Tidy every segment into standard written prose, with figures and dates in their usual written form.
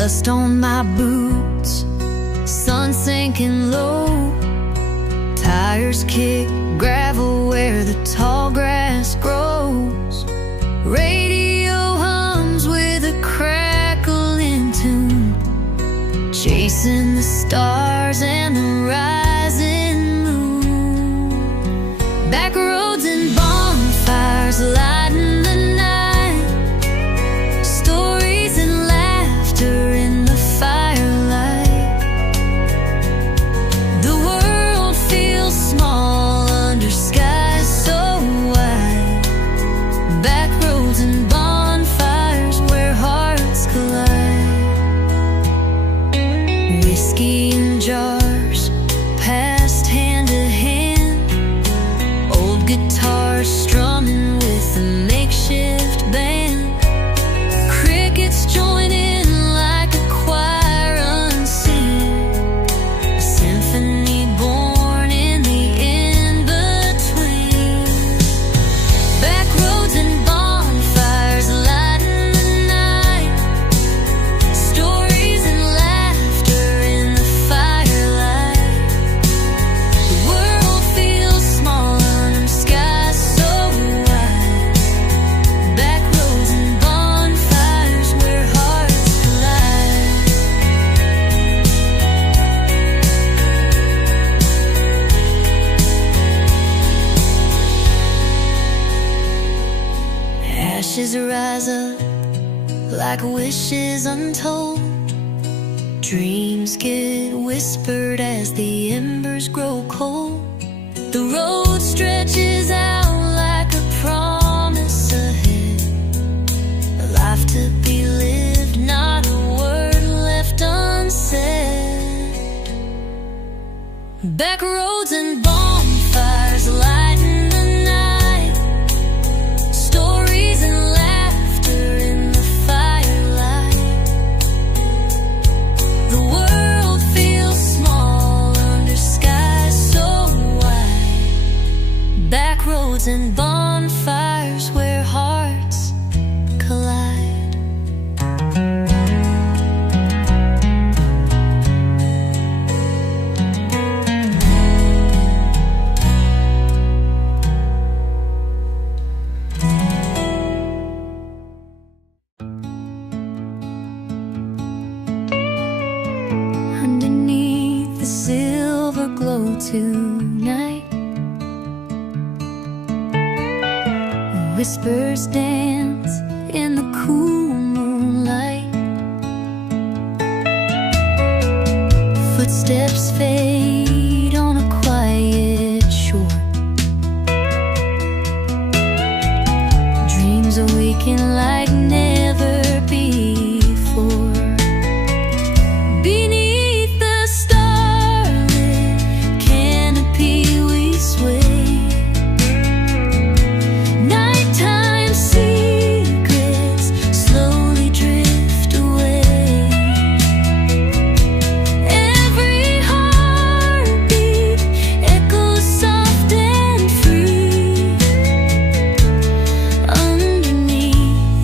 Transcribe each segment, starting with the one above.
Dust on my boots, sun sinking low. Tires kick gravel where the tall grass grows. Radio hums with a crackling tune, chasing the stars and the rising moon. Back roads and bonfires lighten the night, stories and laughter in the firelight. The world feels small under skies so wide. Back roads and bonfires where hearts collide. Whiskey in jars passed hand to hand, old guitars strumming with a makeshift band. Crickets join in like a choir unseen, a symphony born in the in-between. Back roads and bonfires lighten the night, stories and laughter in the firelight. The world feels small under skies so wide. Back roads and bonfires where hearts collide. Ashes rise up like wishes untold. Dreams get whispered as the embers grow cold. The road stretches out like a promise ahead, a life to be lived, not a word left unsaid. Back roads and bonfires lighten the night, stories and laughter in the firelight. The world feels small under skies so wide. Back roads and bonfires where hearts collide. Underneath the silver glow tonight, whispers dance in the cool moonlight. Footsteps fade on a quiet shore. Dreams awaken like never before. Beneath the starlit canopy we sway. Nighttime secrets slowly drift away. Every heartbeat echoes soft and free. Underneath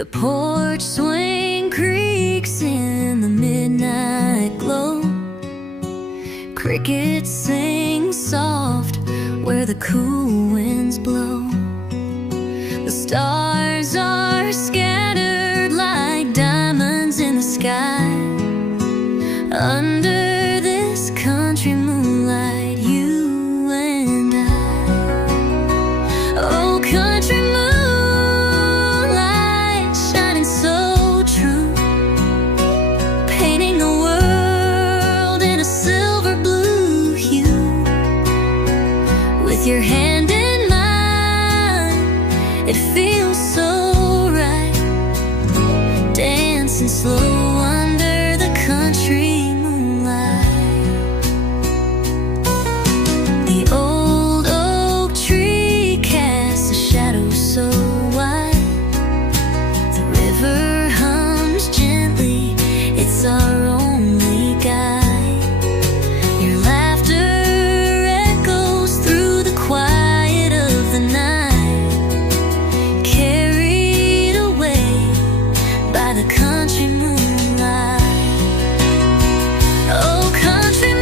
The porch swing creaks in the midnight glow. Crickets sing soft where the cool winds blow. The stars are scattered like diamonds in the sky. Under this country moonlight, you and I. Oh, country moonlight, shining so true, painting the world in a silver blue hue. With your hand in mine, it feels so right, dancing slow under the country. It's our only guide. Your laughter echoes through the quiet of the night, carried away by the country moonlight. Oh, country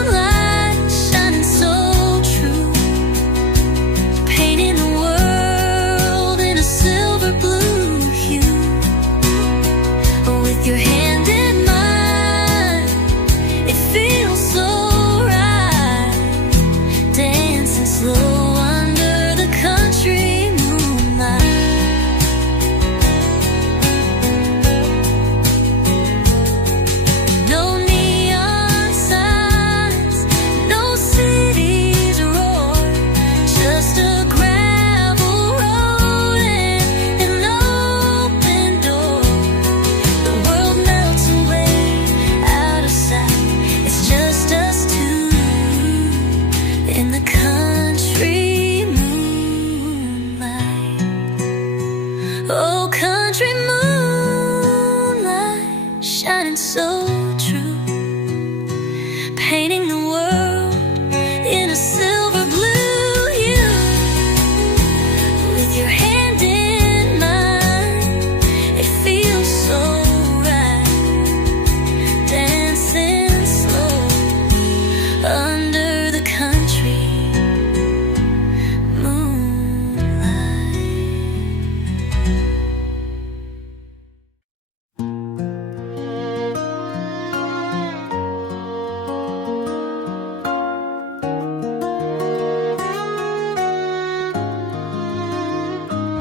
moonlight, shining so true, painting the world in a silver blue hue. With your hand in mine, it feels so right, dancing slow under the country moonlight. No neon signs, no cities roar, just a gravel road and an open door. In the country moonlight. Oh, country moonlight, shining so true, painting the world in a silver blue hue. With your hand in mine, it feels so right, dancing slow under the country.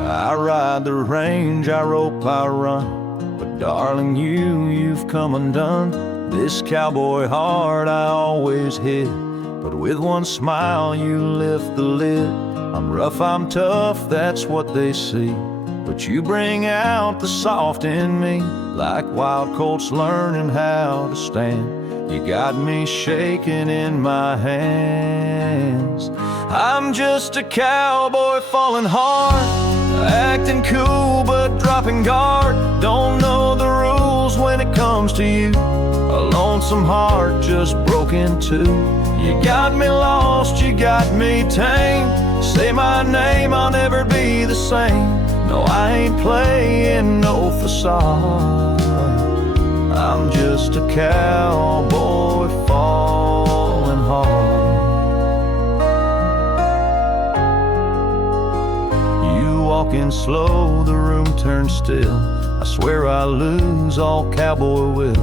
I ride the range, I rope, I run, but darling, you've come undone. This cowboy heart I always hid, but with one smile you lift the lid. I'm rough, I'm tough, that's what they see, but you bring out the soft in me, like wild colts learning how to stand. You got me shaking in my hands. I'm just a cowboy falling hard, acting cool but dropping guard. Don't know the rules when it comes to you, a lonesome heart just broke in two. You got me lost, you got me tame. Say my name, I'll never be the same. No, I ain't playing no facade. I'm just a cowboy falling hard. You walking slow, the room turns still. I swear I lose all cowboy will.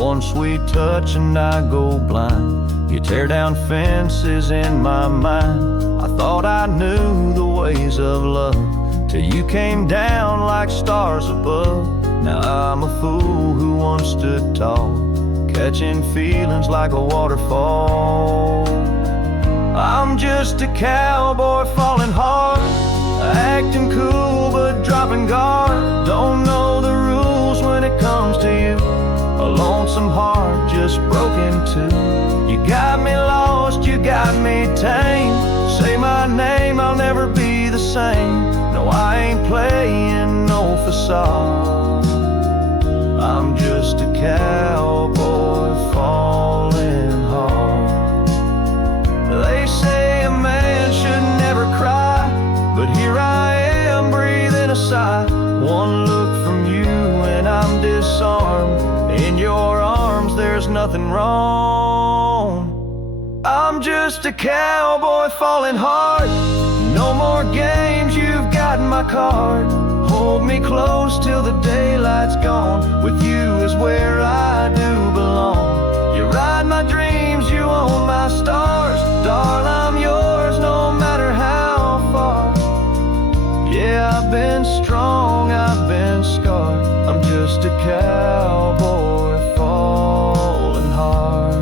One sweet touch and I go blind. You tear down fences in my mind. I thought I knew the ways of love, till you came down like stars above. Now I'm a fool who once stood tall, catching feelings like a waterfall. I'm just a cowboy falling hard, acting cool but dropping guard. Don't know the rules when it comes to you, a lonesome heart just broke in two. You got me lost, you got me tame. Say my name, I'll never be the same. No, I ain't playing no facade. I'm just a cowboy falling hard. They say a man should never cry, but here I am breathing a sigh. a cowboy falling hard. No more games, you've got my card. Hold me close till the daylight's gone. With you is where I do belong. You ride my dreams, you own my stars. Darling, I'm yours no matter how far. Yeah, I've been strong, I've been scarred. I'm just a cowboy falling hard.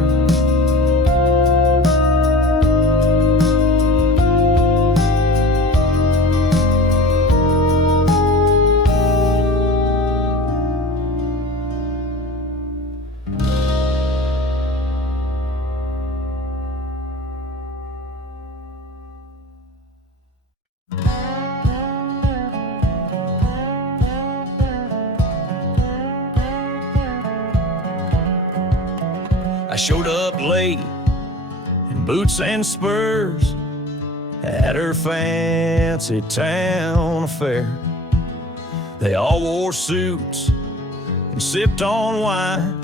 I showed up late in boots and spurs at her fancy town affair. They all wore suits and sipped on wine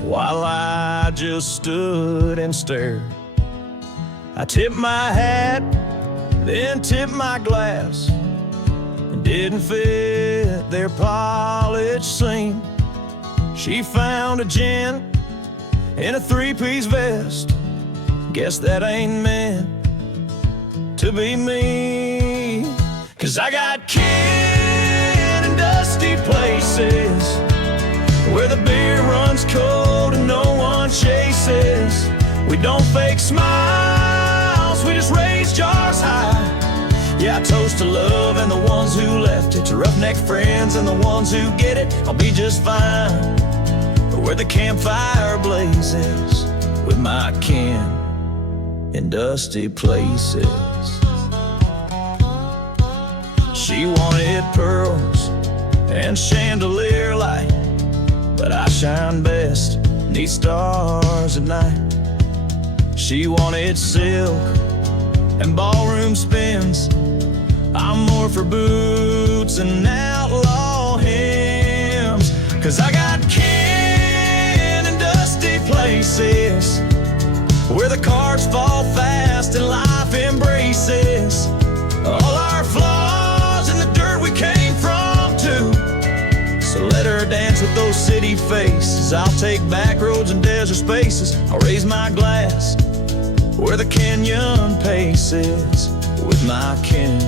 while I just stood and stared. I tipped my hat, then tipped my glass. It didn't fit their polished seam. She found a gin in a three-piece vest. Guess that ain't meant to be me. 'Cause I got kin in dusty places where the beer runs cold and no one chases. We don't fake smiles, we just raise jars high. Yeah, I toast to love and the ones who left it, to roughneck friends and the ones who get it. I'll be just fine where the campfire blazes with my kin in dusty places. She wanted pearls and chandelier light, but I shine best neath stars at night. She wanted silk and ballroom spins. I'm more for boots and outlaw hymns. 'Cause I got kin in dusty places where the cards fall fast and life embraces all our flaws and the dirt we came from too. So let her dance with those city faces. I'll take back roads and desert spaces. I'll raise my glass where the canyon paces with my kin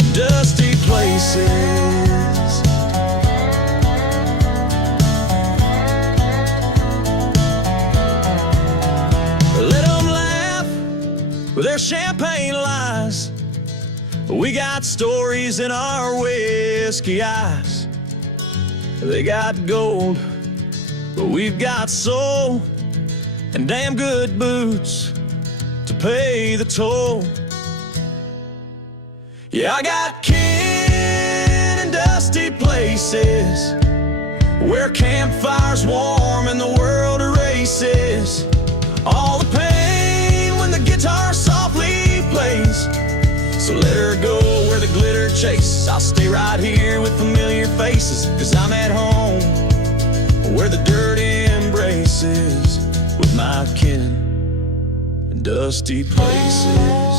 in dusty places. Let them laugh with their champagne lies. We got stories in our whiskey eyes. They got gold, but we've got soul and damn good boots to pay the toll. Yeah, I got kin in dusty places where campfires warm and the world erases all the pain when the guitar softly plays. So let her go where the glitter chases. I'll stay right here with familiar faces, 'cause I'm at home where the dirt embraces with my kin in dusty places.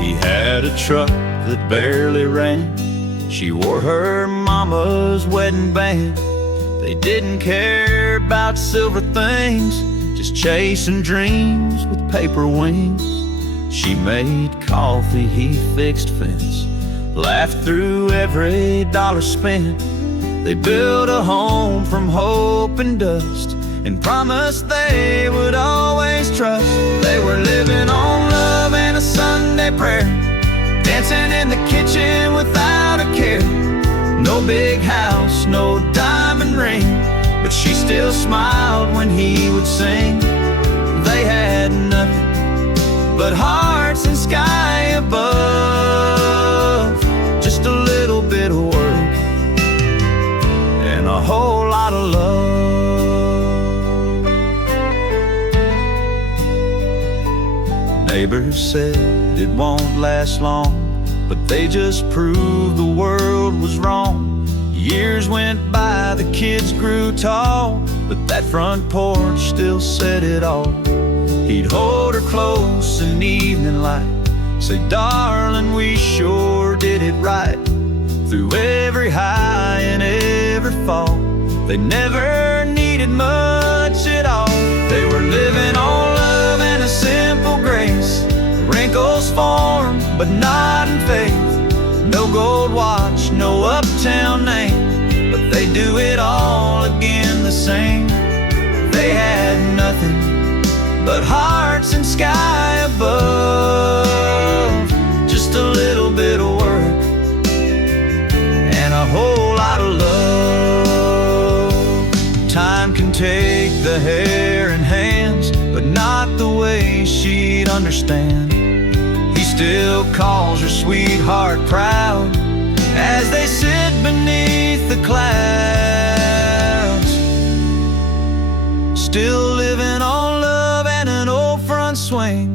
He had a truck that barely ran. She wore her mama's wedding band. They didn't care about silver things, just chasing dreams with paper wings. She made coffee, he fixed fence, laughed through every dollar spent. They built a home from hope and dust and promised they would always trust. They were living on love and a Sunday prayer, dancing in the kitchen without a care. No big house, no diamond ring, but she still smiled when he would sing. They had nothing but hearts and sky above, just a little bit of work and a whole lot of love. neighbors said it won't last long, but they just proved the world was wrong. Years went by, the kids grew tall, but that front porch still said it all. He'd hold her close in evening light, say, "Darling, we sure did it right." Through every high and every fall, they never needed much at all. They were living on love and a simple grace. Wrinkles form, but not in faith. No gold watch, no uptown name, but they do it all again the same. They had nothing but hearts and sky above. Just a little bit of work and a whole lot of love. Time can take the hair and hands, but not the way she'd understand. He still calls her sweetheart proud as they sit beneath the clouds. Still living on love and an old front swing,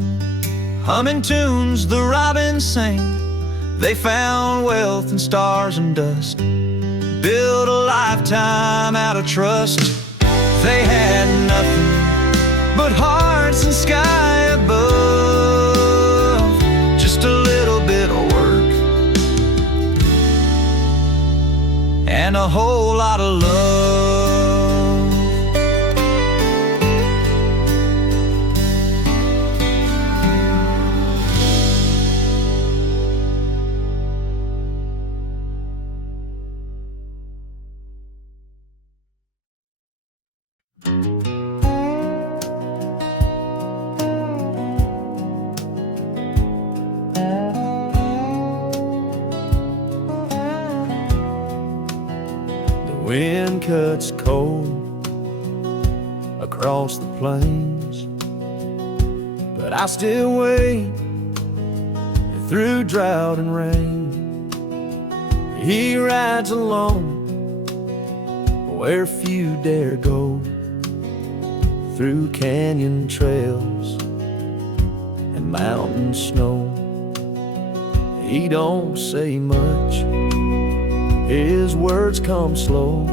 humming tunes the robins sing. They found wealth in stars and dust, built a lifetime out of trust. They had nothing but hearts and sky above. Just a little bit of work and a whole lot of love. Wind cuts cold across the plains, but I still wait through drought and rain. He rides alone where few dare go, through canyon trails and mountain snow. He don't say much, his words come slow,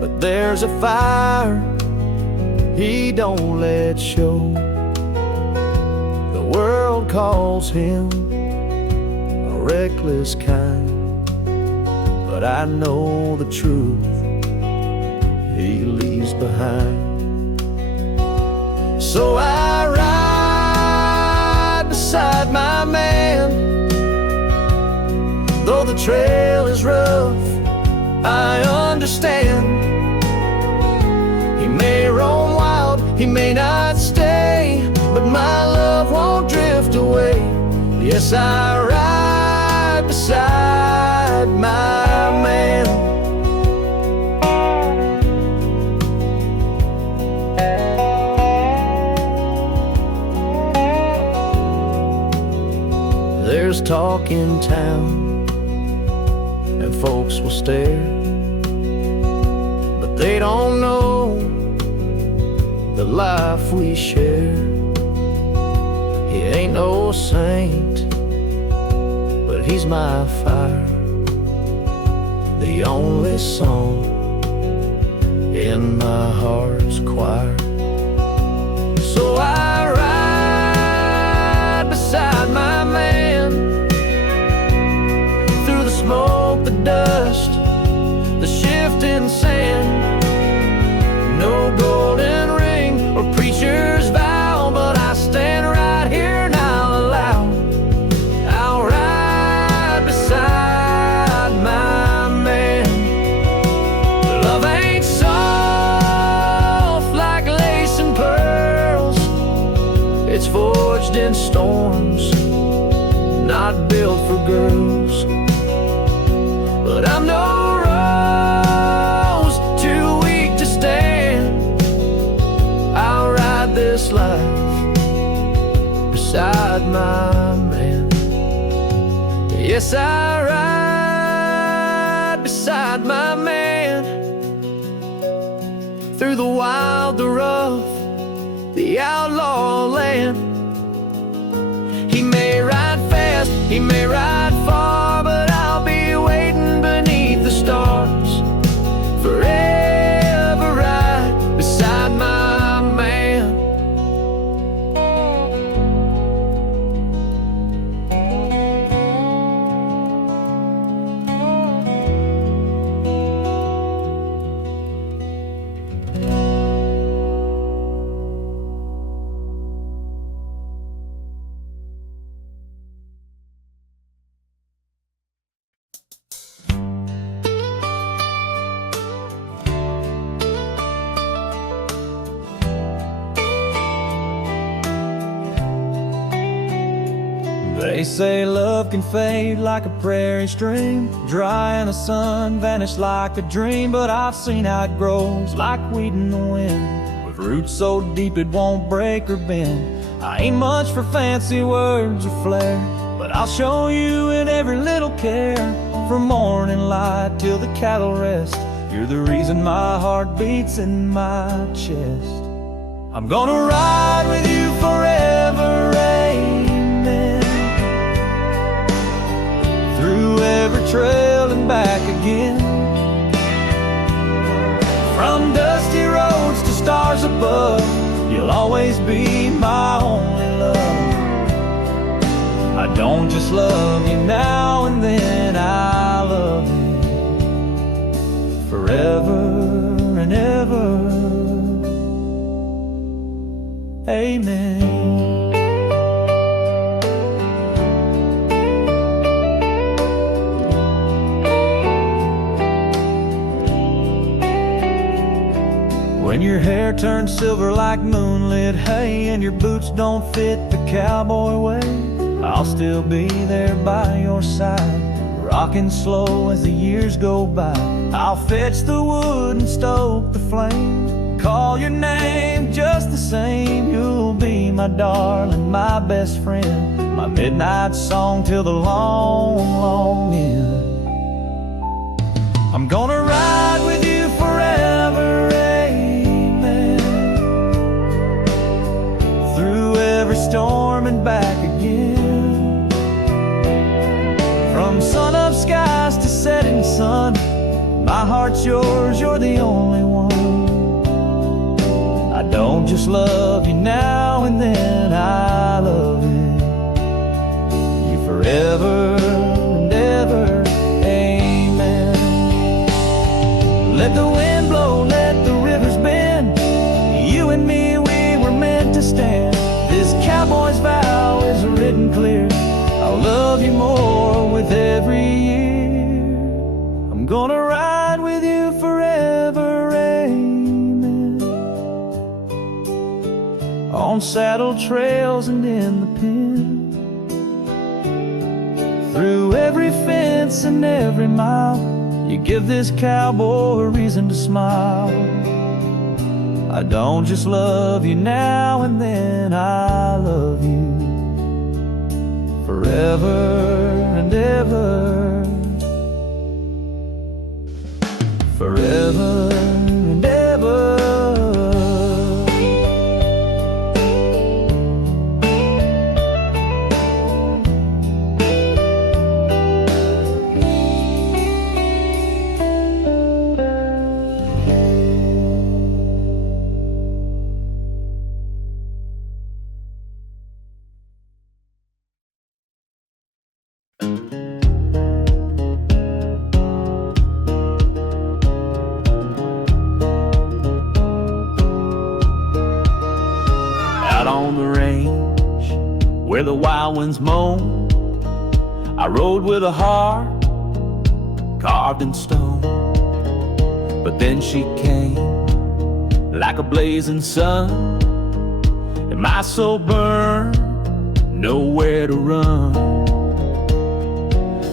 but there's a fire he don't let show. The world calls him a reckless kind, but I know the truth he leaves behind. So I ride beside my man. Though the trail is rough, I understand. He may roam wild, he may not stay, but my love won't drift away. Yes, I ride beside my man. There's talk in town and folks will stare, but they don't know the life we share. He ain't no saint, but he's my fire, the only song in my heart's choir. So I ride beside my man, through the smoke, the dust, the shifting sand. No golden ring or preacher's vow, but I stand right here and I'll allow. I'll ride beside my man. Love ain't soft like lace and pearls, it's forged in storms, not built for girls. But I'm no rose, too weak to stand. I'll ride this life beside my man. Yes, I ride beside my man. Through the wild, the rough, the outlaw land. He may ride far, but I'll be waiting beneath the stars. Forever right beside my man. They say love can fade like a prairie stream, dry in the sun, vanish like a dream. But I've seen how it grows like weed in the wind, with roots so deep it won't break or bend. I ain't much for fancy words or flair, but I'll show you in every little care. From morning light till the cattle rest, you're the reason my heart beats in my chest. I'm gonna ride with you forever, amen. Through every trail and back again. From dusty roads to stars above, you'll always be my only love. I don't just love you now and then, I love you forever and ever, amen. When your hair turns silver like moonlit hay, and your boots don't fit the cowboy way, I'll still be there by your side, rocking slow as the years go by. I'll fetch the wood and stoke the flame, call your name just the same. You'll be my darling, my best friend, my midnight song till the long, long end. I'm gonna ride with you forever, amen. Through every storm and back again. From sun-up skies to setting sun, my heart's yours, you're the only one. I don't just love you now and then, I love you forever and ever, amen. Let the wind blow, let the rivers bend, you and me, we were meant to stand. This cowboy's vow is written clear, I'll love you more with every year. I'm gonna ride with you forever, amen. On saddle trails and in the pen, through every fence and every mile, you give this cowboy a reason to smile. I don't just love you now and then, I love you forever and ever, forever and ever. Out on the range, where the wild winds moan, I rode with a heart carved in stone. But then she came like a blazing sun, and my soul burned, nowhere to run.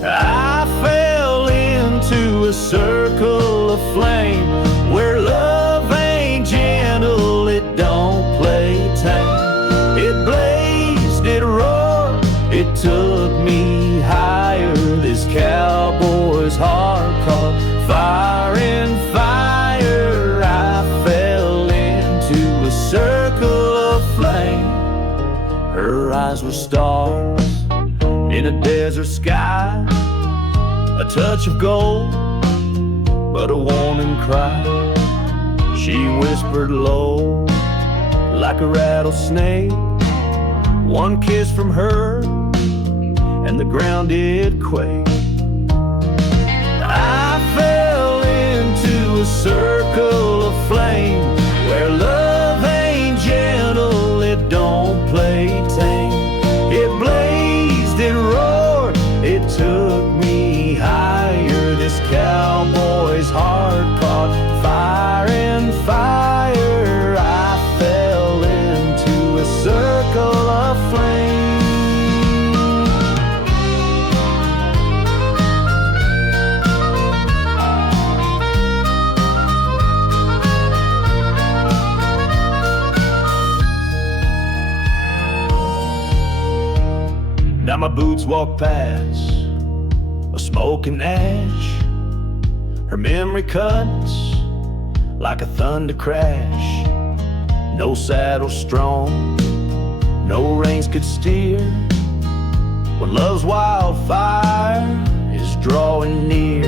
I fell into a circle of flame, where love ain't gentle, it don't play tame. It blazed, it roared, it took me higher. This cowboy's heart caught fire in fire. I fell into a circle of flame. Her eyes were stars in a desert sky, a touch of gold, but a warning cry. She whispered low, like a rattlesnake. One kiss from her, and the ground did quake. I fell into a circle of flame, where love ain't gentle, it don't play tame. It blazed, it roared, it took me higher. This cowboy's heart caught fire and fire. I fell into a circle of flame. Now my boots walk past a smoking ash. Her memory cuts like a thunder crash. No saddle strong, no reins could steer. When love's wildfire is drawing near,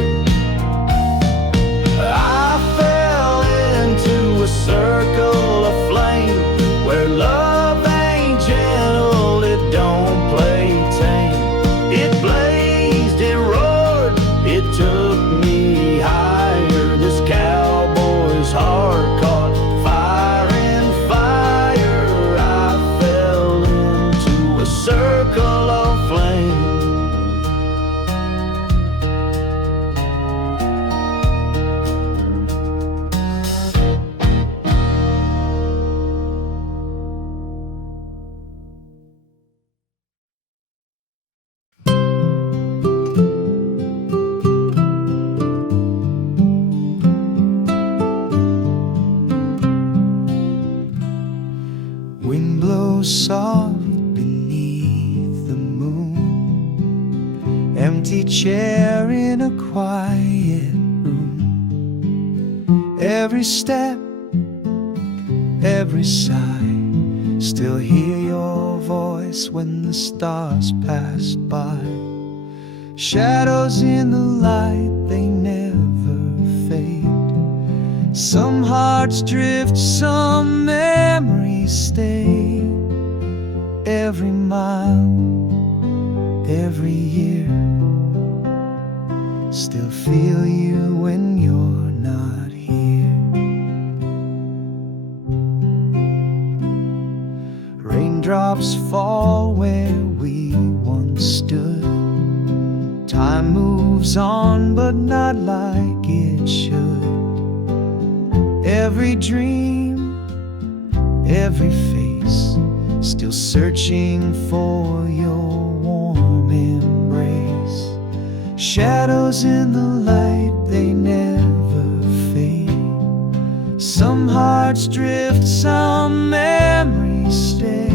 I fell into a circle of flame, where love ain't gentle, it don't play tame. It blazed, it roared, it took me higher. This cowboy's heart caught fire and fire. I fell into a circle of flame. Wind blows soft beneath the moon, empty chair in a quiet room. Every step, every sigh, still hear your voice when the stars pass by. Shadows in the light, they never fade. Some hearts drift, some memories stay. Every mile, every year, still feel you when you're not here. Raindrops fall where we once stood. Time moves on, but not like it should. Every dream, every face, still searching for your warm embrace. Shadows in the light, they never fade. Some hearts drift, some memories stay.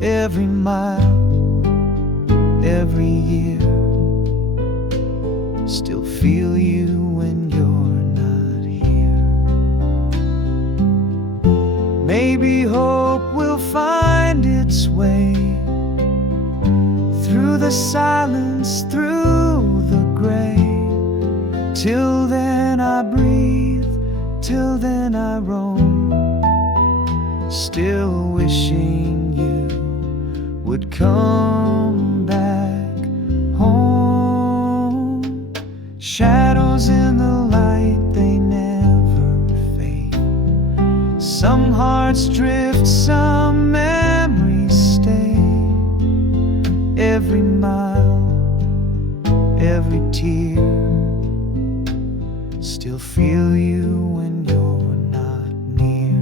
Every mile, every year, still feel you when you're not here. Maybe hope will find its way through the silence, through the gray. Till then I breathe, till then I roam, still wishing you would come back home. Shadows in the light, they never fade. Some hearts drift, some memories stay. Every mile, every tear, still feel you when you're not near.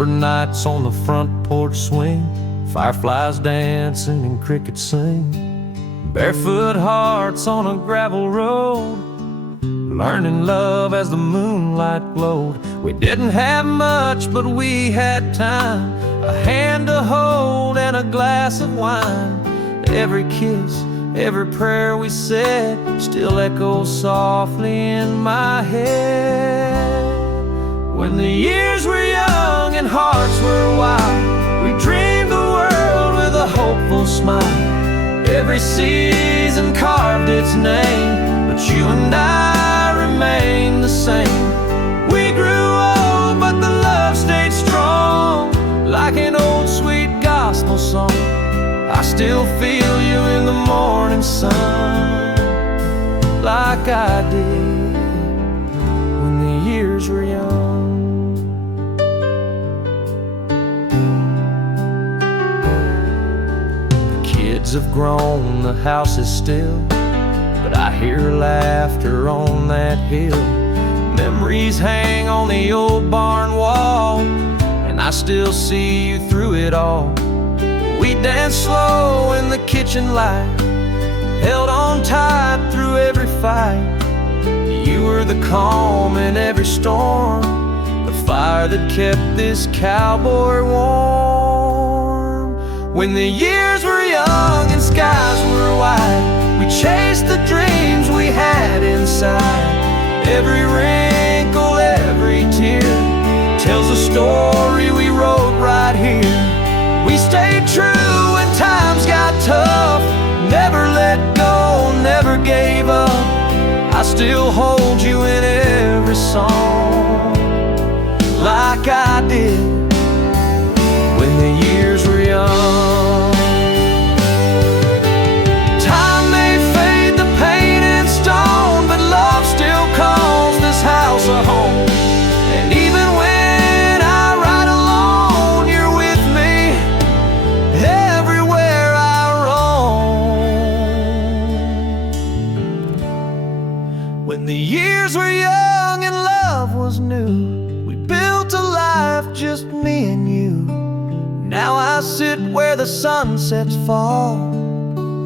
Remember nights on the front porch swing, fireflies dancing and crickets sing, barefoot hearts on a gravel road, learning love as the moonlight glowed. We didn't have much, but we had time, a hand to hold and a glass of wine. Every kiss, every prayer we said still echoes softly in my head. When the years were young and hearts were wild, we dreamed the world with a hopeful smile. Every season carved its name, but you and I remain the same. We grew old, but the love stayed strong, like an old sweet gospel song. I still feel you in the morning sun, like I did when the years were young. The kids have grown, the house is still, but I hear laughter on that hill. Memories hang on the old barn wall, and I still see you through it all. We danced slow in the kitchen light, held on tight through every fight. You were the calm in every storm, the fire that kept this cowboy warm. When the years were young and skies were wide, we chased the dreams we had inside. Every wrinkle, every tear tells a story we wrote right here. We stayed true when times got tough, never let go, never gave up. I still hold you in every song, like I did when the years were young. Time may fade the paint and stone, but love still calls this house a home. And even when I ride alone, you're with me everywhere I roam. When the years were young and love was new, we built a life just me and you. Now I sit where the sunsets fall,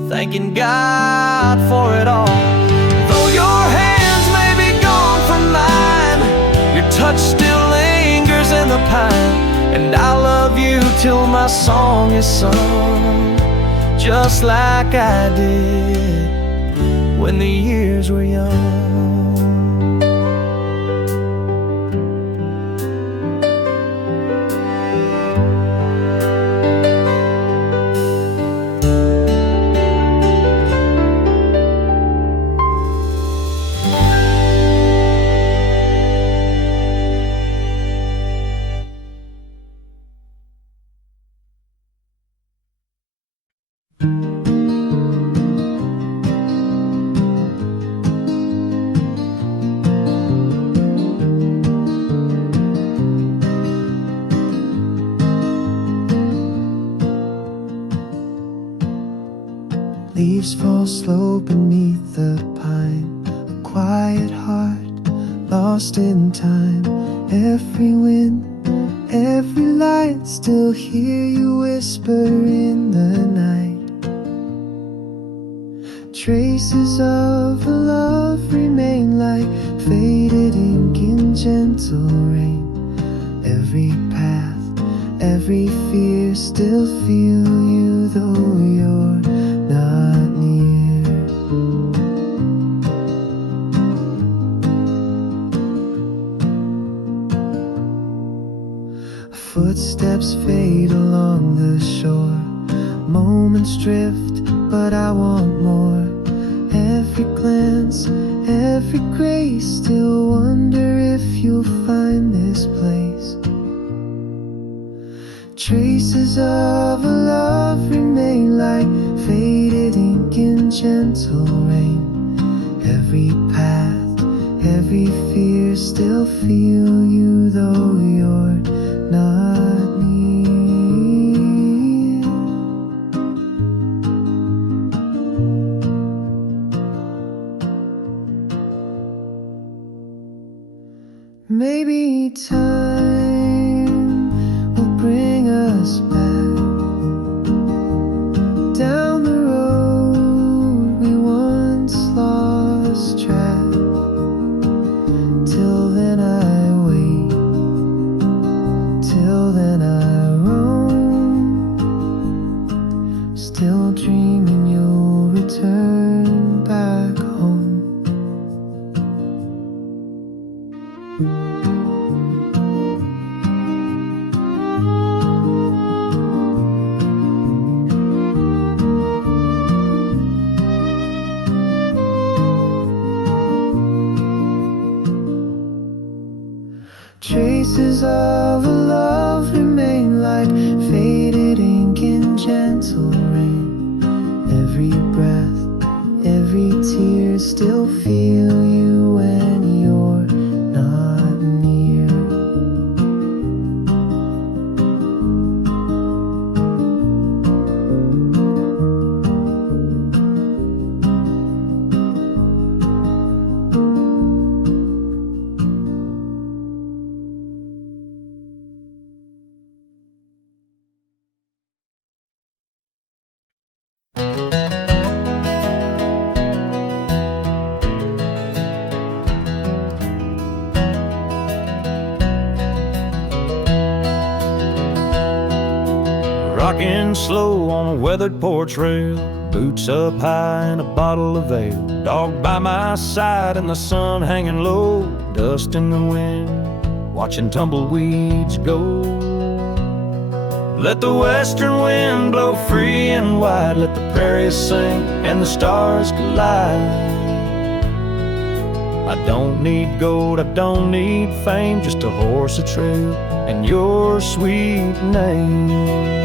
thanking God for it all. Though your hands may be gone from mine, your touch still lingers in the pine. And I love you till my song is sung, just like I did when the years were young. Leaves fall slow beneath the pine, a quiet heart lost in time. Every wind, every light, still hear you whisper in the night. Traces of a love remain like faded ink in gentle rain. Every path, every fear, still feel you though you're not near. Footsteps fade along the shore, moments drift, but I want more. Every glance, every grace, still wonder if you'll find this place. Traces of a love remain like faded ink in gentle rain. Every path, every fear, still feel you though you're not near. Maybe time traces of a love remain like faded ink in gentle rain. Every breath, every tear, still feel you when you're not near. Rocking slow on a weathered porch rail, boots up high and a bottle of ale. Dog by my side and the sun hanging low, dust in the wind, watching tumbleweeds go. Let the western wind blow free and wide, let the prairies sing and the stars collide. I don't need gold, I don't need fame, just a horse, a trail, and your sweet name.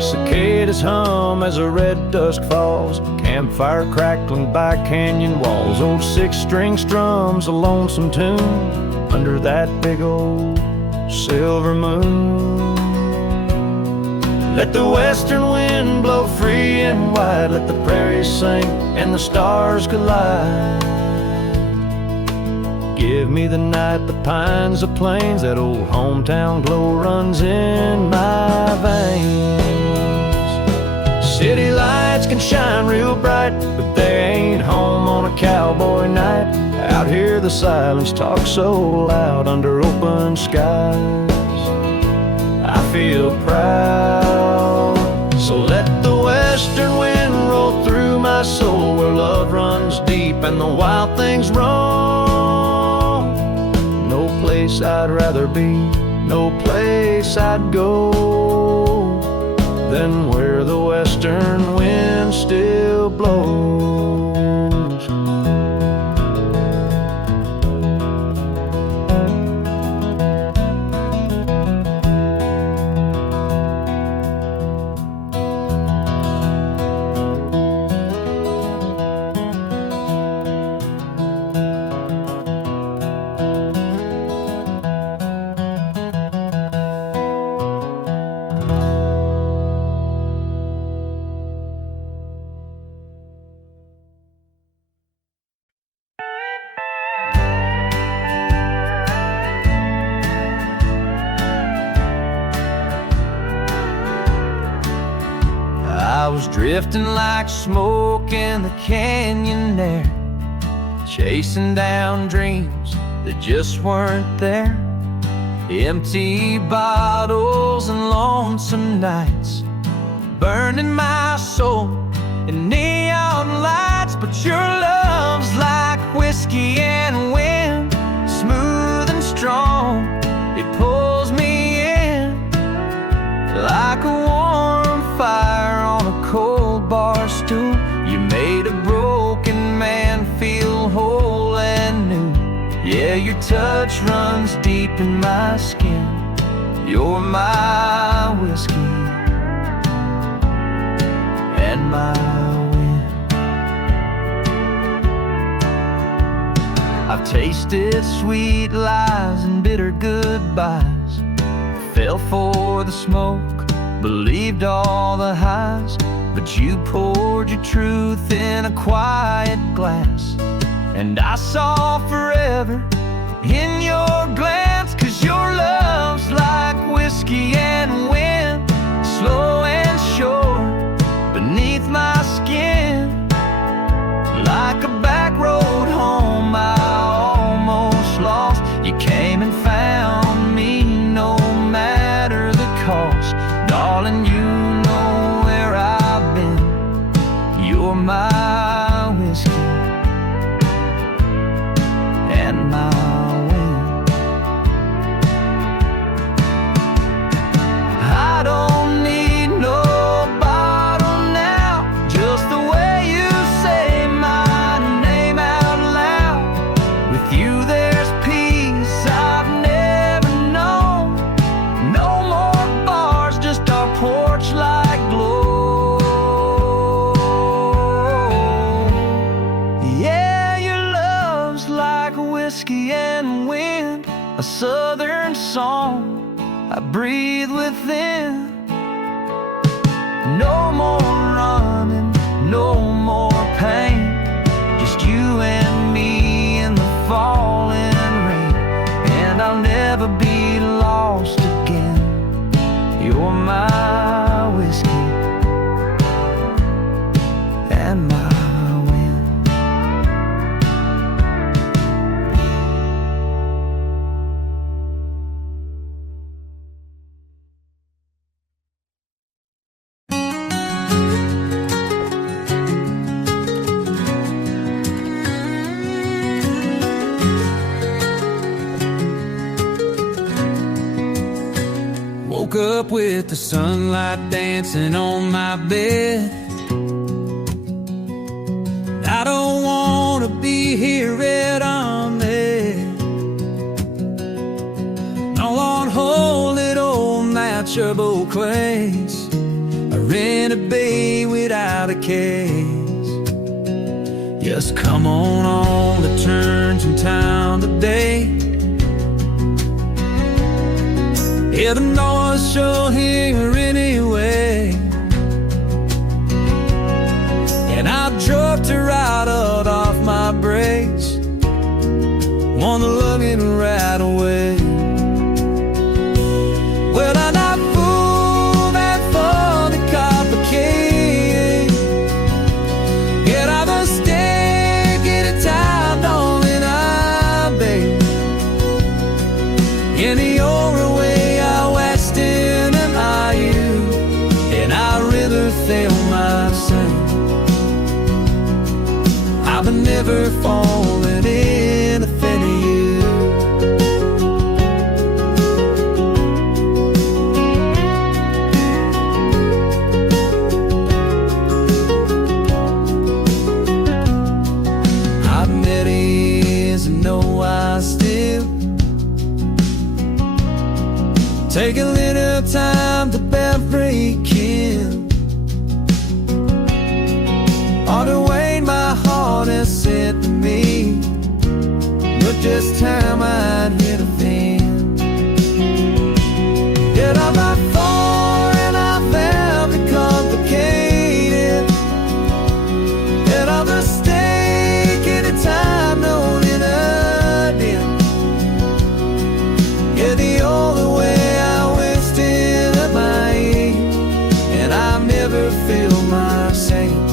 Cicadas hum as a red dusk falls, campfire crackling by canyon walls. Old six-string strums a lonesome tune under that big old silver moon. Let the western wind blow free and wide, let the prairies sing and the stars collide. Give me the night, the pines, the plains, that old hometown glow runs in my veins. City lights can shine real bright, but they ain't home on a cowboy night. Out here the silence talks so loud under open skies. I feel proud, so let the western wind roll through my soul, where love runs deep and the wild things roam. No place I'd rather be, no place I'd go, than where the western wind still blows. I was drifting like smoke in the canyon air, chasing down dreams that just weren't there. Empty bottles and lonesome nights, burning my soul in neon lights. But your love's like whiskey and wind, smooth and strong, it pulls me in like a warm fire on a cold bar stool. You made a broken man feel whole and new. Yeah, your touch runs deep in my skin. You're my whiskey and my wind. I've tasted sweet lies and bitter goodbyes, fell for the smoke, believed all the highs, but you poured your truth in a quiet glass, and I saw forever in your glance. 'Cause your love's like whiskey and wind, slow and sure beneath my skin. Like a back road home I almost lost, you came and found me no matter the cost. Darling, you know where I've been. You're my whiskey and my wind. I don't need no bottle now, just the way you say my name. whiskey and wind, a southern song I breathe within. No more running, no more pain, just you and me in the falling rain. And I'll never be lost again. You're my whiskey and my wind. Woke up with the sunlight dancing on my bed. I don't want to be here at Ahmed. No on holy old natural clays, or in a bay without a case. Just come on the turns in town today. Yeah, the North Shore here anyway. And I drove to right out off my brakes, want to lug it right away. Well, I'm not fool that fun to complicate. Yet I must stay, get a time, don't let I babe. In the old way out west in an IU, and I really feel my same. I've been never falling in a thing of you. I've met is and know I still take a little time to bear breaking. All the way my heart has sent to me, but just time I'd hit a fin. Yet I'm not far and I found it complicated. And I'm mistaken at time, known in a dim. Yeah, the only way I west in a mind, and I never feel my same.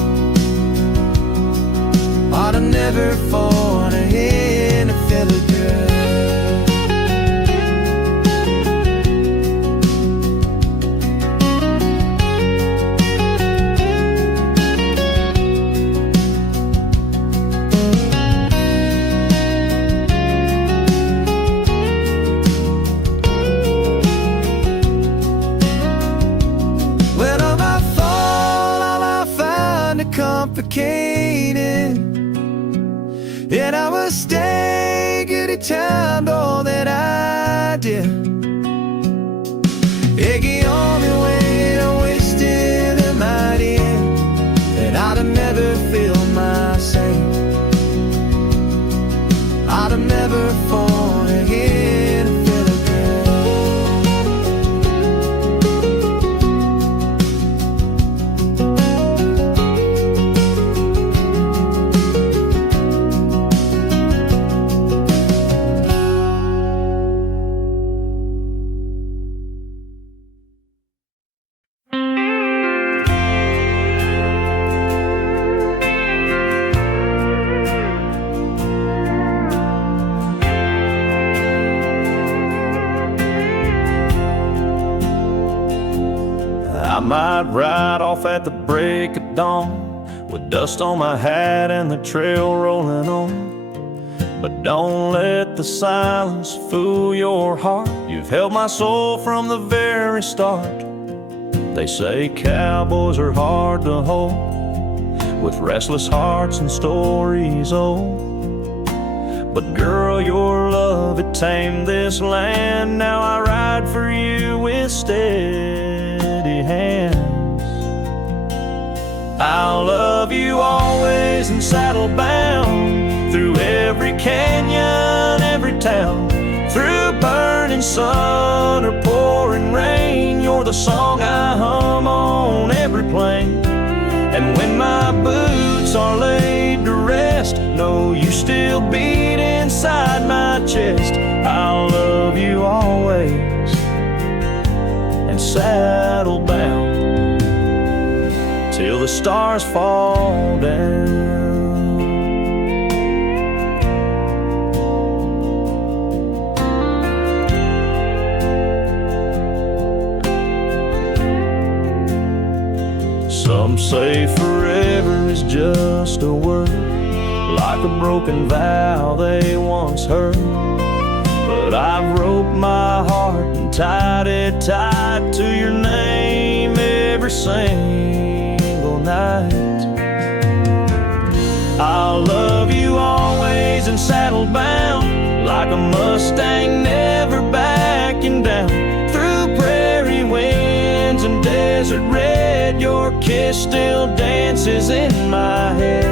Ought to never fall in a feather girl. When on my fall, all I find it complicated. And I was stay good at time, all that I did. Iggy on the way, I wasted a night in, and I'd have never feel my same. I'd have never fallen again and feel I might ride off at the break of dawn, with dust on my hat and the trail rolling on. But don't let the silence fool your heart. You've held my soul from the very start. They say cowboys are hard to hold, with restless hearts and stories old. But girl, your love, it tamed this land. Now I ride for you with steady hands. I'll love you always and saddle bound, through every canyon town. Through burning sun or pouring rain, you're the song I hum on every plane. And when my boots are laid to rest, know you still beat inside my chest. I'll love you always and saddle bound till the stars fall down. Some say forever is just a word, like a broken vow they once heard. But I've roped my heart and tied it tight to your name every single night. I'll love you always and saddle bound, like a Mustang never backing down. Through prairie winds and desert red, your kiss still dances in my head.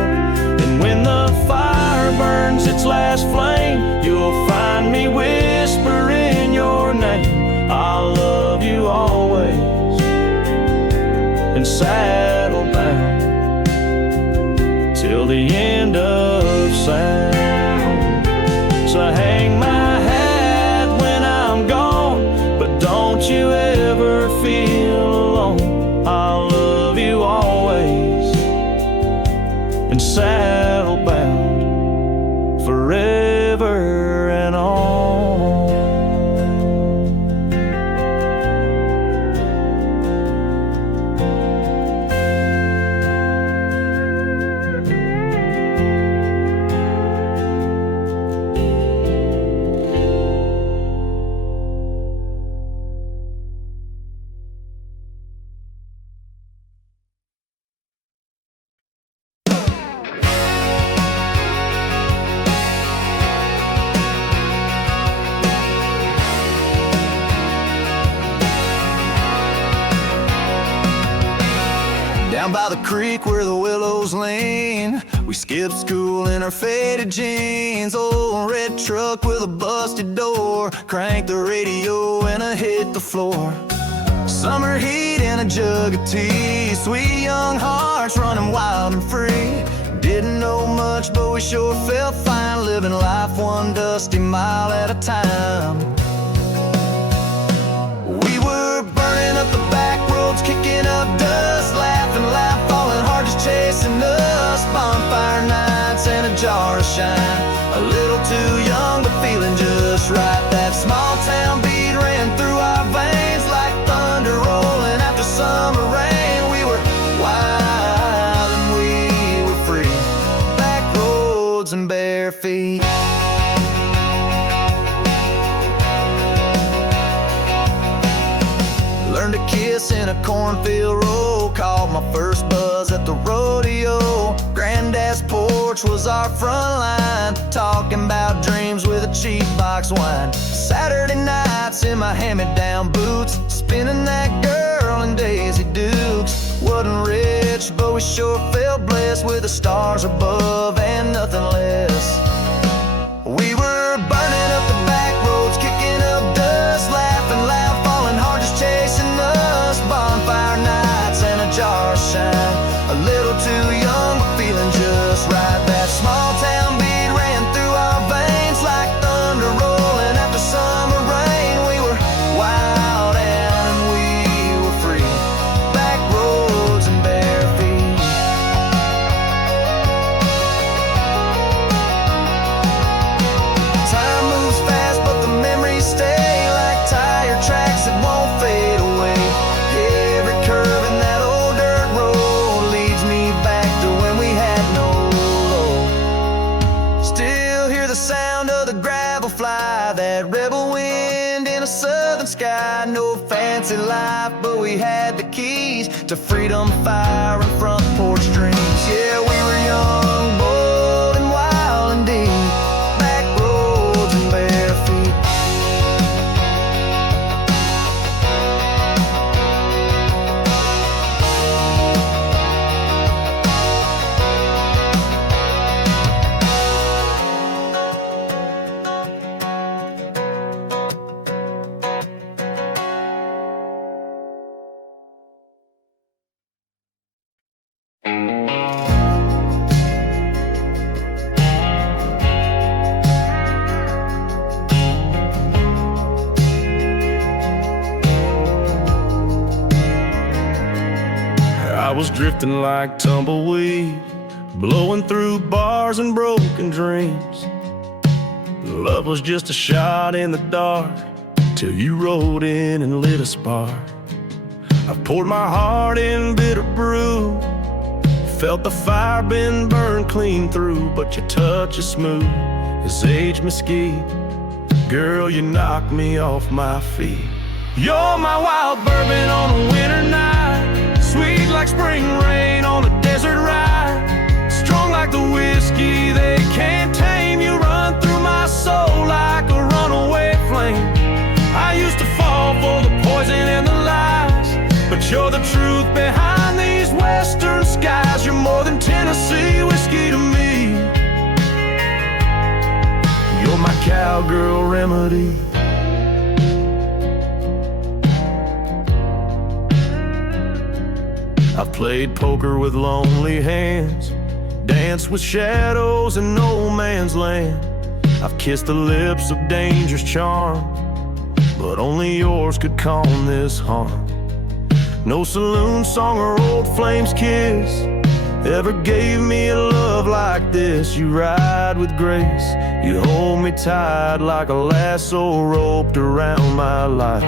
And when the fire burns its last flame, you'll find me whispering your name. I'll love you always and saddle bound till the end of sound. So hang my hat when I'm gone, but don't you ever feel alone. I'll love you always and saddle bound forever and on. Down by the creek where the willows lean, we skipped school in our faded jeans. Old red truck with a busted door, cranked the radio and I hit the floor. Summer heat and a jug of tea, sweet young hearts running wild and free. Didn't know much but we sure felt fine, living life one dusty mile at a time. We were burning up the back roads, kicking up dust, laughing loud, falling hard, just chasing us. Bonfire nights and a jar of shine, a little too young but feeling just right. That small town beat ran through our veins like thunder rolling after summer rain. We were wild and we were free, back roads and bare feet. Learned to kiss in a cornfield row, caught my first buzz at the rodeo. Granddad's porch was our front line, talking about dreams with a cheap box wine. Saturday nights in my hand-me-down boots, spinning that girl in Daisy Dukes. Wasn't rich, but we sure felt blessed, with the stars above and nothing less. We were burning up the back roads, kicking up dust, laughing loud, falling hard, just chasing us. Bonfire nights and a jar of shine, a little too young but feeling just right. That small town beat ran through our veins like thunder rolling after summer rain. We were wild and we were free, back roads and bare feet. Time moves fast but the memories stay, like tire tracks that won't fade away. Every curve in that old dirt road leads me back to when we had no load. Still hear the sound of the gravel fly, that rebel wind in a southern sky. No fancy life, but we had the keys to freedom, fire, and front porch dreams. Yeah, we were young, bold, and wild indeed, back roads and bare feet. was drifting like tumbleweed, blowing through bars and broken dreams. Love was just a shot in the dark, till you rolled in and lit a spark. I poured my heart in bitter brew, felt the fire been burned clean through. But your touch is smooth as age mesquite. Girl, you knock me off my feet. You're my wild bourbon on a winter night, sweet like spring rain on a desert ride, strong like the whiskey they can't tame. You run through my soul like a runaway flame. I used to fall for the poison and the lies, but you're the truth behind these western skies. You're more than Tennessee whiskey to me. You're my cowgirl remedy. I've played poker with lonely hands, danced with shadows in no man's land. I've kissed the lips of dangerous charm, but only yours could calm this harm. No saloon song or old flame's kiss ever gave me a love like this. You ride with grace, you hold me tight like a lasso roped around my life.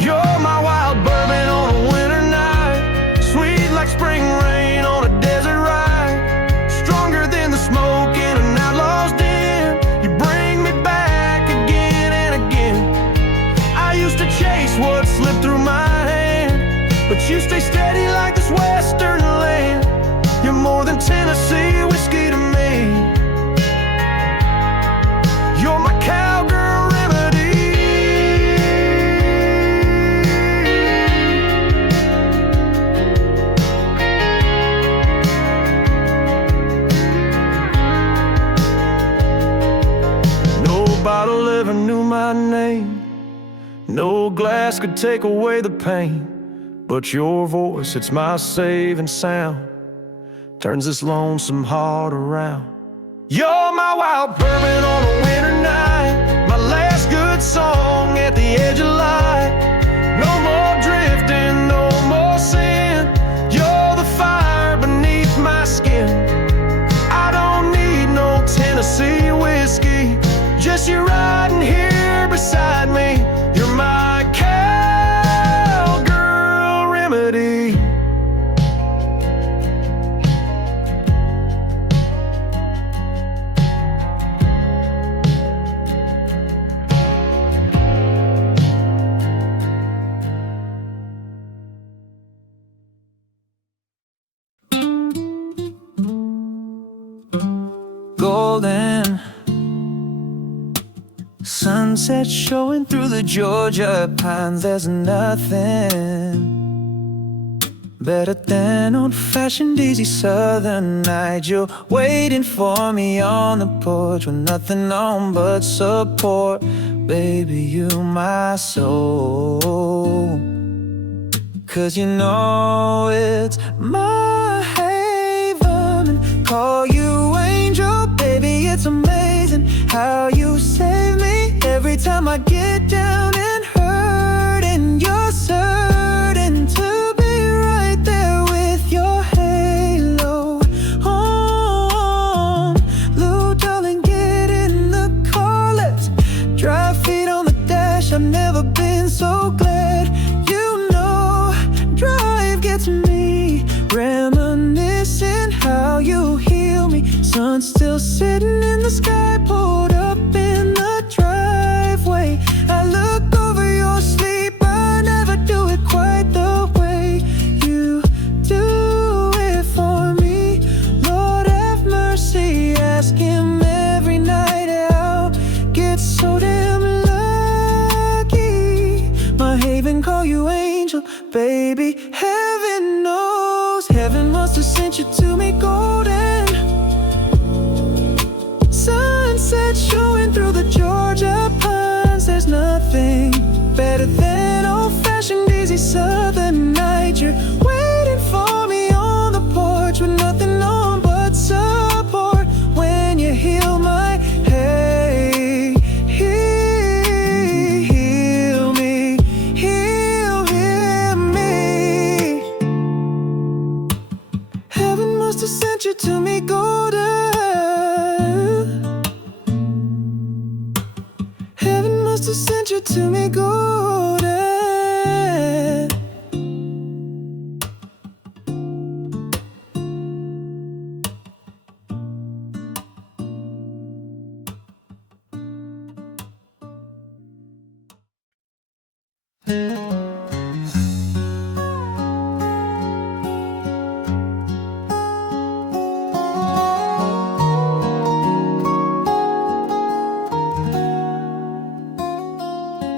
You're my wild bourbon on a winter night, sweet like spring rain on a desert ride, stronger than the smoke in an outlaw's den. You bring me back again and again. I used to chase what slipped through my hand, but you stay steady like this western land. You're more than Tennessee whiskey to me. You're my cowgirl remedy. No bottle ever knew my name, no glass could take away the pain, but your voice, it's my saving sound, turns this lonesome heart around. You're my wild bourbon on a winter night, my last good song at the edge of light. No more drifting, no more sin. You're the fire beneath my skin. I don't need no Tennessee whiskey, just you riding here beside me. You're my cowgirl remedy. Golden sunset showing through the Georgia pines. There's nothing better than old-fashioned easy southern night. You're waiting for me on the porch with nothing on but support. Baby, you my soul, 'cause you know it's my haven. Call you angel, baby, it's amazing how you save me every time I get down and hurt. And you're certain to be right there with your halo on. Lou, darling, get in the car, let's drive feet on the dash. I've never been so glad. You know, drive gets me reminiscing how you heal me. Sun's still sitting in the sky, pulled up in the driveway. I look over your sleep, I never do it quite the way you do it for me. Lord have mercy, ask him every night how get so damn lucky. My haven, call you angel, baby, heaven knows. Heaven must have sent you to me, golden sunset showing through the Georgia pines. There's nothing better than old-fashioned easy southern night. You're waiting for me on the porch with nothing on but support. When you heal my hey, heal me, heal me. you to me good.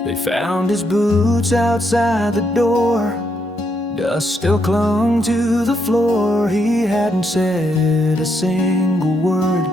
They found his boots outside the door. Dust still clung to the floor. He hadn't said a single word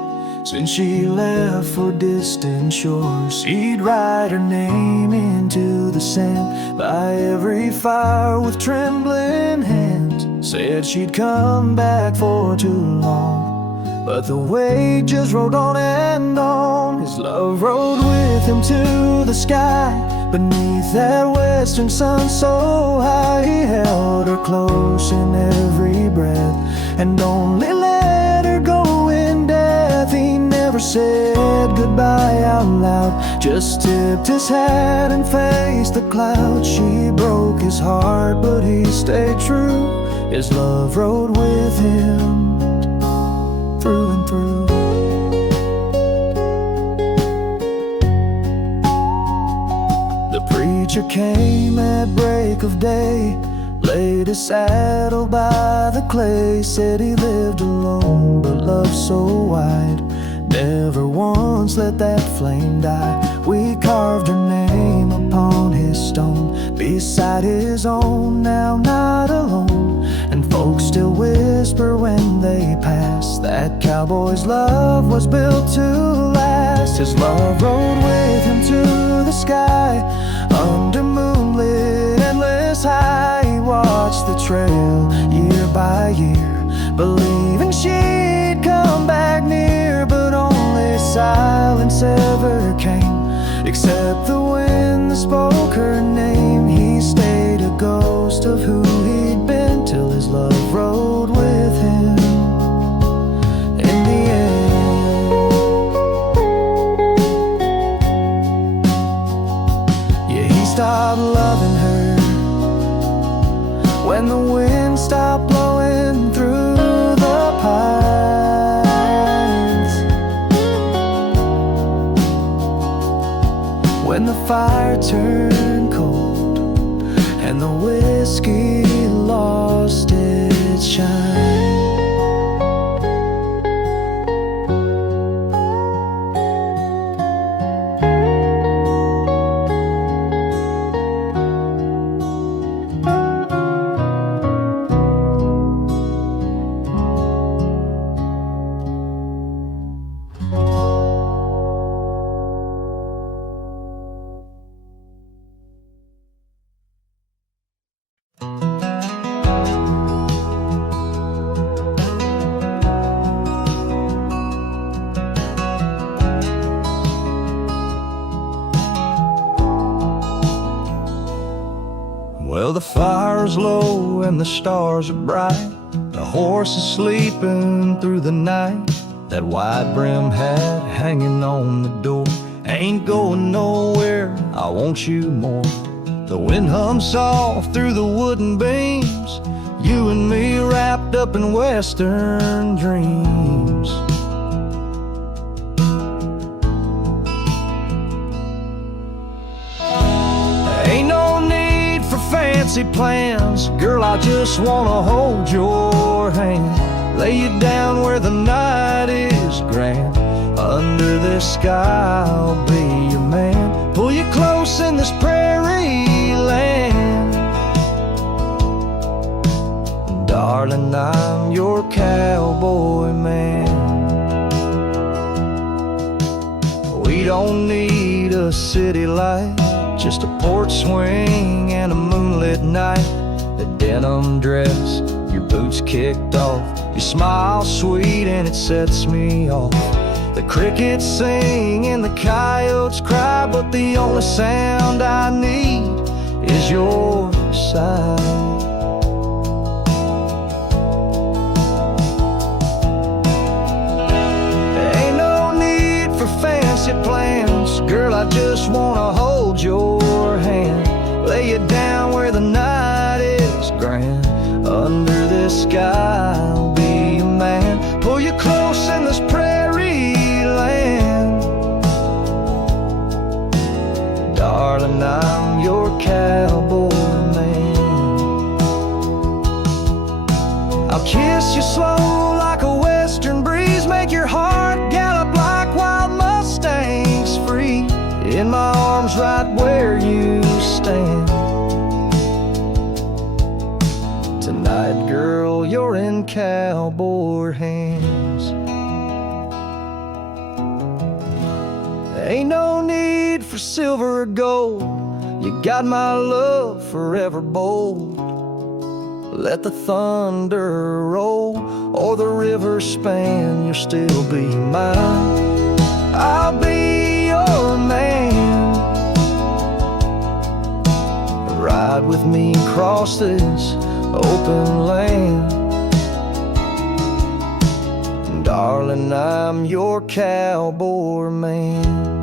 since she left for distant shores. He'd write her name into the sand by every fire with trembling hands. Said she'd come back for too long, but the weight just rolled on and on. His love rode with him to the sky, beneath that western sun so high. He held her close in every breath and only let her go in death. He never said goodbye out loud, just tipped his hat and faced the clouds. She broke his heart, but he stayed true. His love rode with him through and through. The preacher came at break of day, laid his saddle by the clay. Said he lived alone but loved so wide, never once let that flame die. We carved her name upon his stone, beside his own, now not alone. And folks still whisper when they pass that cowboy's love was built to last. His love rode with him to the sky, under moonlit endless high. He watched the trail year by year, believing she'd come back near. But only silence ever came, except the wind that spoke her name. He stayed a ghost of who he'd been, till his love rode with him in the end. Yeah, he stopped loving her when the wind stopped blowing through the pines, when the fire turned cold and the whiskey lost its shine. Well, the fire's low and the stars are bright. The horse is sleeping through the night. That wide brim hat hanging on the door ain't going nowhere, I want you more. The wind hums soft through the wooden beams, you and me wrapped up in western dreams. Ain't no need for fancy plans, girl, I just wanna hold your hand, lay you down where the night is grand. Under this sky I'll be your man, pull you close in this prairie land. Darling, I'm your cowboy man. We don't need a city light, just a porch swing and a moonlit night. The denim dress, your boots kicked off, your smile sweet and it sets me off. The crickets sing and the coyotes cry, but the only sound I need is your sigh. Ain't no need for fancy plans, girl, I just wanna hold your arms right where you stand. Tonight, girl, you're in cowboy hands. Ain't no need for silver or gold. You got my love forever bold. Let the thunder roll or the river span, you'll still be mine. I'll be your man. Ride with me across this open land. Darling, I'm your cowboy man.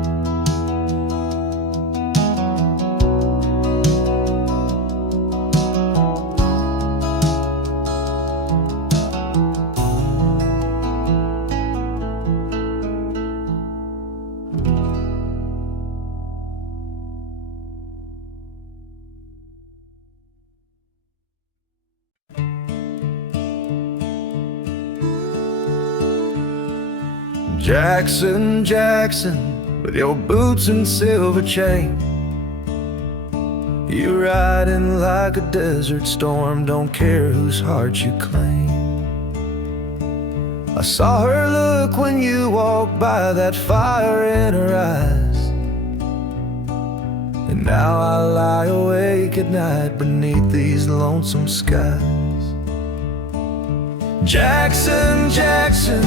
Jackson, Jackson, with your boots and silver chain, you riding like a desert storm, don't care whose heart you claim. I saw her look when you walked by, that fire in her eyes, and now I lie awake at night beneath these lonesome skies. Jackson, Jackson,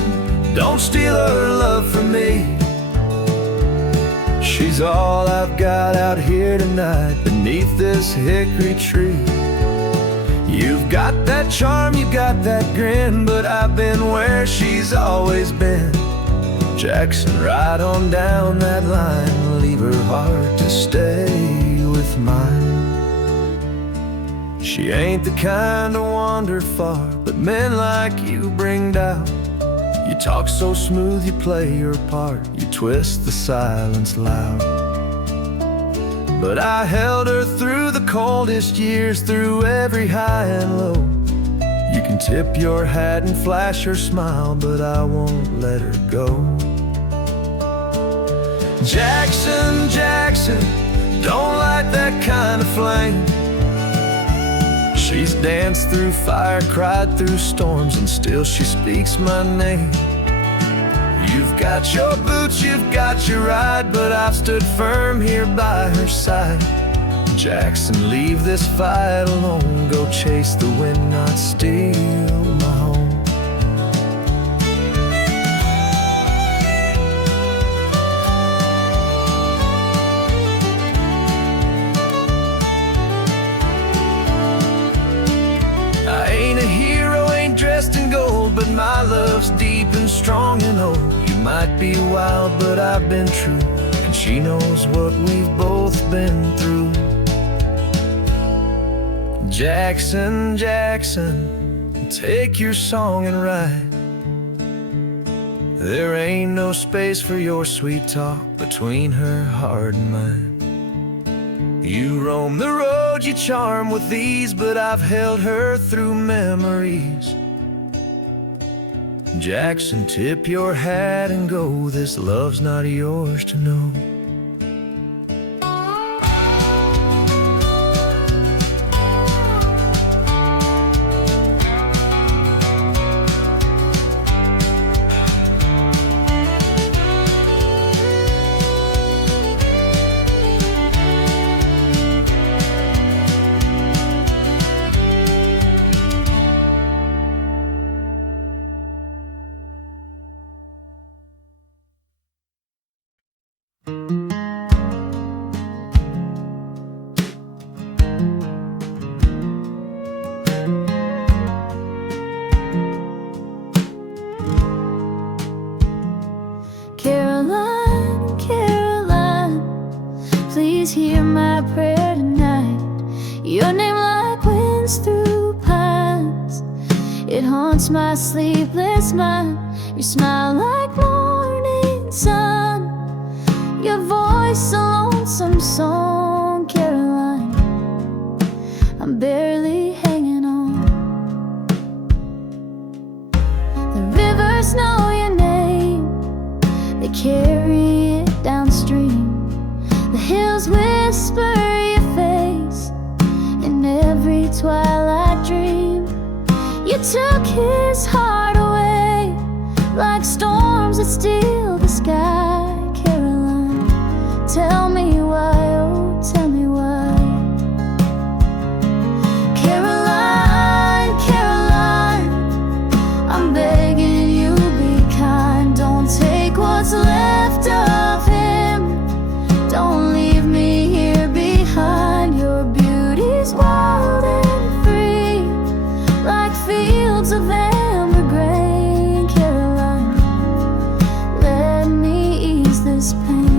don't steal her love from me. She's all I've got out here tonight beneath this hickory tree. You've got that charm, you've got that grin, but I've been where she's always been. Jackson, ride on down that line, leave her heart to stay with mine. She ain't the kind to wander far, but men like you bring doubt. You talk so smooth, you play your part, you twist the silence loud. But I held her through the coldest years, through every high and low. You can tip your hat and flash her smile, but I won't let her go. Jackson, Jackson, don't light that kind of flame. She's danced through fire, cried through storms, and still she speaks my name. You've got your boots, you've got your ride, but I've stood firm here by her side. Jackson, leave this fight alone, go chase the wind, not steal my home. I ain't a hero, ain't dressed in gold, but my love's deep and strong and old. You might be wild, but I've been true, and she knows what we've both been through. Jackson, Jackson, take your song and ride. There ain't no space for your sweet talk between her heart and mine. You roam the road, you charm with ease, but I've held her through memories. Jackson, tip your hat and go, this love's not yours to know. Caroline, Caroline, please hear my prayer tonight. Your name like winds through pines, it haunts my sleepless mind. Your smile like morning sun, your voice a lonesome song. Caroline, I'm barely hanging on. The rivers know your name, they carry it downstream. The hills shadows whisper your face in every twilight dream. You took his heart away like storms that steal the sky. Caroline, tell me why, oh, tell me why. Caroline, Caroline, I'm begging you, be kind. Don't take what's left of him. Don't leave me here behind. Your beauty's wild and free, like fields of amber grain. Caroline, let me ease this pain.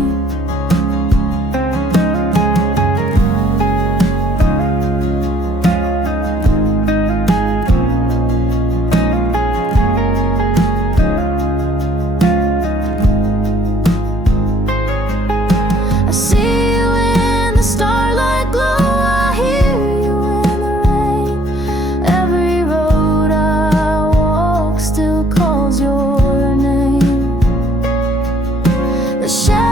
I see you in the starlight glow, I hear you in the rain. Every road I walk still calls your name. The shadows